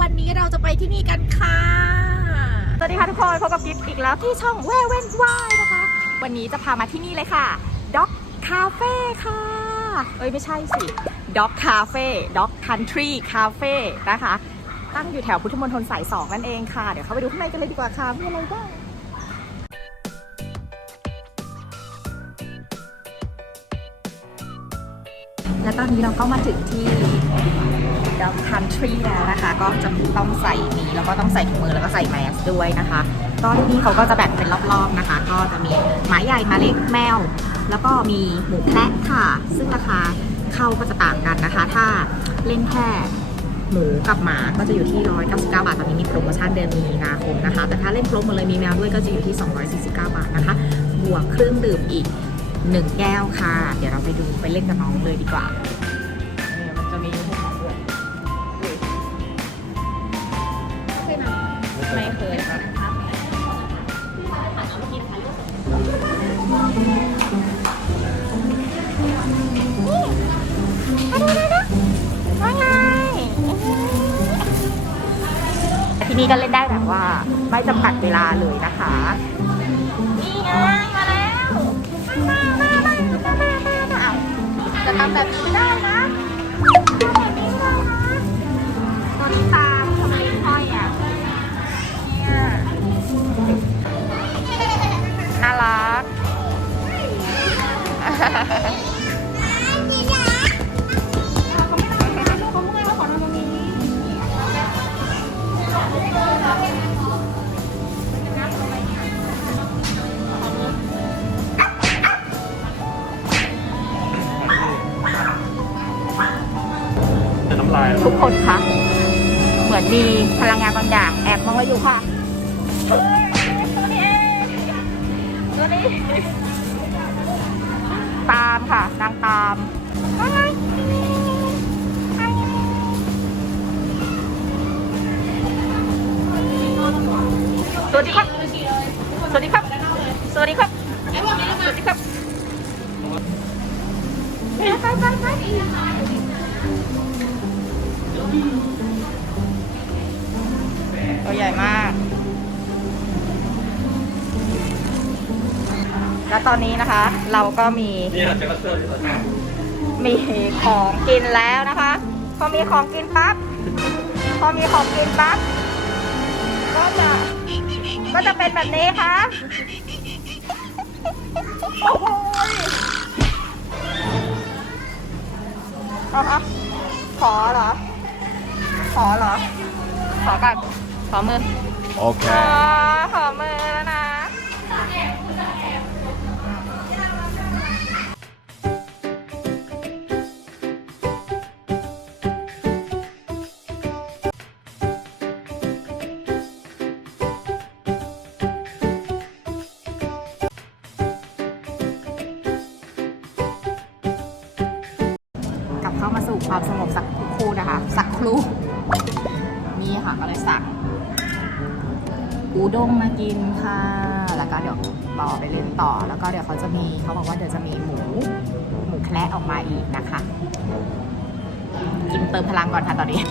วันนี้เราจะไปที่นี่กันค่ะ สวัสดีค่ะทุกคนพบกับกิฟอีกแล้วที่ช่องแววเว้นว่ายนะคะ วันนี้จะพามาที่นี่เลยค่ะ Dog Cafe ค่ะ เอ้ยไม่ใช่สิ Dog Cafe Dog Country Cafe นะคะ ตั้งอยู่แถวพุทธมณฑลสาย2นั่นเองค่ะ เดี๋ยวเข้าไปดูข้างในกันเลยดีกว่าค่ะมีอะไรบ้างและตอนนี้เราก็มาถึงที่ Dog Country แล้วนะคะ ก็จะต้องใส่นี้แล้วก็ต้องใส่ถุงมือแล้วก็ใส่แมสด้วยนะคะก็ที่นี่เขาก็จะแบ่งเป็นรอบๆนะคะ ก็จะมีหมาใหญ่หมาเล็กแมว แล้วก็มีหมูแพะค่ะ ซึ่งราคาเข้าก็จะต่างกันนะคะ ถ้าเล่นแค่หมูกับหมาก็จะอยู่ที่ 199 บาท ตอนนี้มีโปรโมชั่นเดือนมีนาคมนะคะ แต่ถ้าเล่นครบหมดเลยมีแมวด้วยก็จะอยู่ที่ 249 บาทนะคะ บวกเครื่องดื่มอีก 1 แก้วค่ะ เดี๋ยวเราไปดูไปเล่นกับน้องเลยดีกว่า ที่นี่ก็เล่นได้แบบว่า ไม่จำกัดเวลาเลยนะคะ นี่ไงมาแล้วมามามามามามามาจะทำแบบนี้ ทุกคนคะเหมือนมีพลังงานบางอย่าง แอบมองเราอยู่ค่ะตัวนี้เองตัวนี้ตามค่ะนางตามสวัสดีครับ สวัสดีครับ สวัสดีครับ สวัสดีครับไปไปไป ตัวใหญ่มาก แล้วตอนนี้นะคะ เราก็มี มีของกินแล้วนะคะ พอมีของกินปั๊บ พอมีของกินปั๊บ ก็จะ ก็จะเป็นแบบนี้ค่ะ โอ้โหยอขอเหรอ ขอเหรอ ขอก่อนขอมือโอเคขอขอมือแล้วนะ กลับเข้ามาสู่ความสงบสักครู่นะคะ สักครู่ นี่ค่ะก็เลยสั่งอูด้งมากินค่ะ แล้วก็เดี๋ยวต่อไปเล่นต่อ แล้วก็เดี๋ยวเขาจะมีเขาบอกว่าเดี๋ยวจะมีหมู หมูแคระออกมาอีกนะคะ กินเติมพลังก่อนค่ะตอนนี้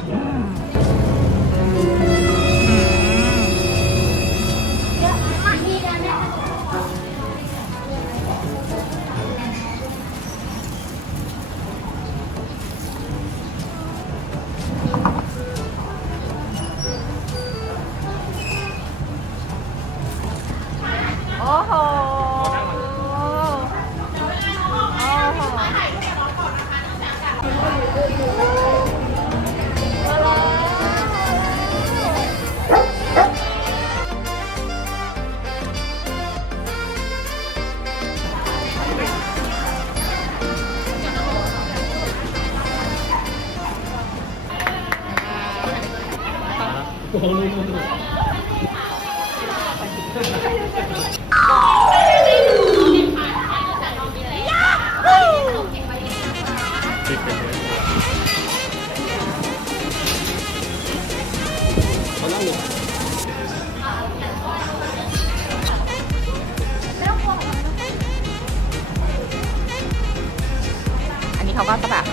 อันนี้เขาก็จะแบบ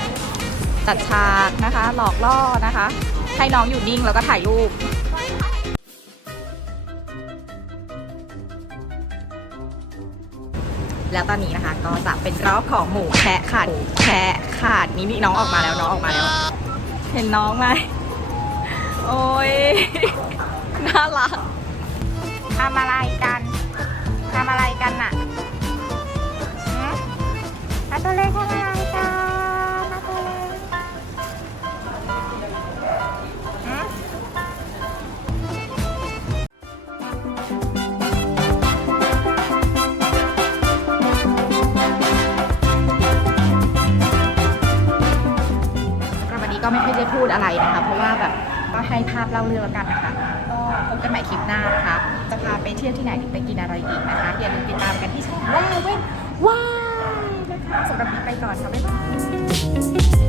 จัดฉากนะคะ หลอกล่อนะคะ ให้น้องอยู่นิ่งแล้วก็ถ่ายรูปแล้วตอนนี้นะคะก็จะเป็นรอบของหมูแคะขาดแคะขาดนี่นี่น้องออกมาแล้วน้องออกมาแล้ว เห็นน้องไหมโอ้ยน่ารักทำอะไรกันทำอะไรกันน่ะ พูดอะไรนะคะ เพราะว่าแบบก็ให้ภาพเล่าเรื่องแล้วกันนะคะก็พบกันใหม่คลิปหน้านะคะจะพาไปเที่ยวที่ไหนไปกินอะไรอีกนะคะอย่าลืมติดตามกันที่ช่องว้าวเว้นว้ายนะคะสำหรับวันนี้ไปก่อนค่ะบ๊ายบาย